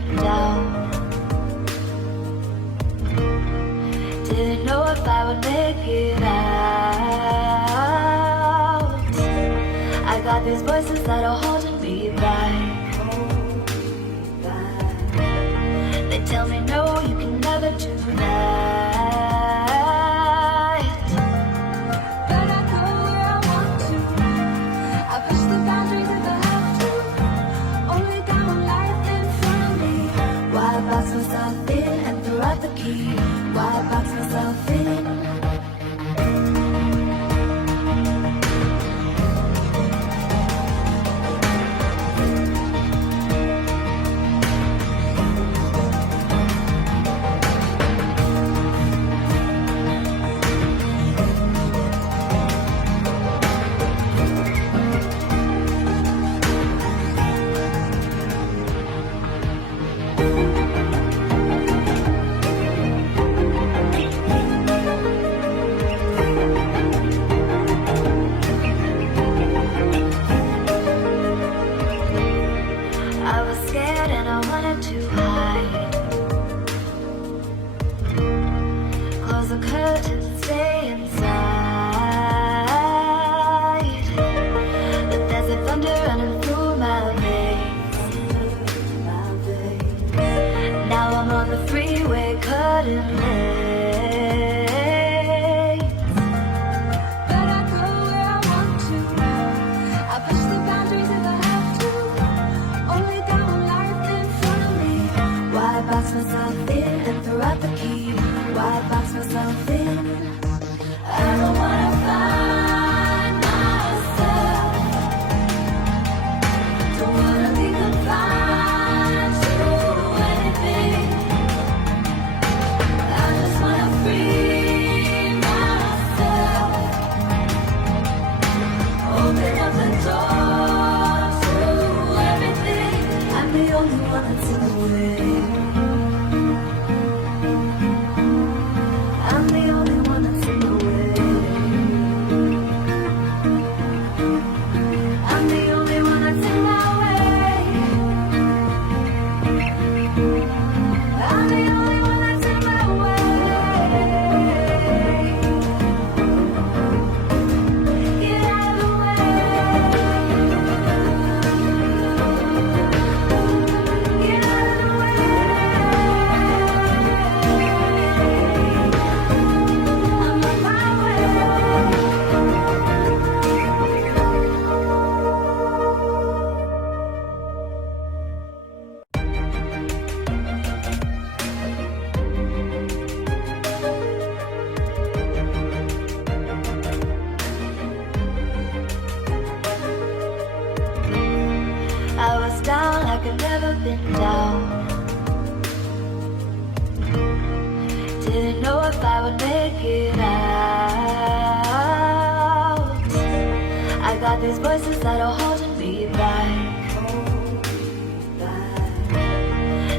been down. Didn't know if I would make it out. I got these voices that are holding me back. They tell me no, you can never do that. But I go where I want to. I push the boundaries if I have to. Only got one life in front of me. Why box myself in and throw out the key? Why box myself in? I was scared and I wanted to hide. Close the curtains and stay inside. But there's a thunder running through my veins. Now I'm on the freeway cutting lanes. But I go where I want to. I push the boundaries if I have to. Only got one life in front of me. Why box myself in and throw out the key? Why box myself in? I don't wanna find myself. Don't wanna be confined to anything. I just wanna free myself. Open up the door to everything. I'm the only one that's in the way. I'm the only one that's in the way. I'm the only one that's in my way. I'm the only one that's in my way. Get out of the way. Get out of the way. I'm on my way. I was down like I'd never been down. Didn't know if I would make it out. I got these voices that are holding me back.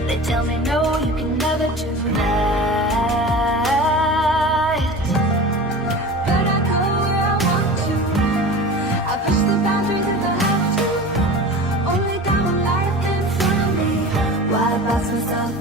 They tell me no, you can never do that. But I go where I want to. I push the boundaries if I have to. Only got one life in front of me. Why box myself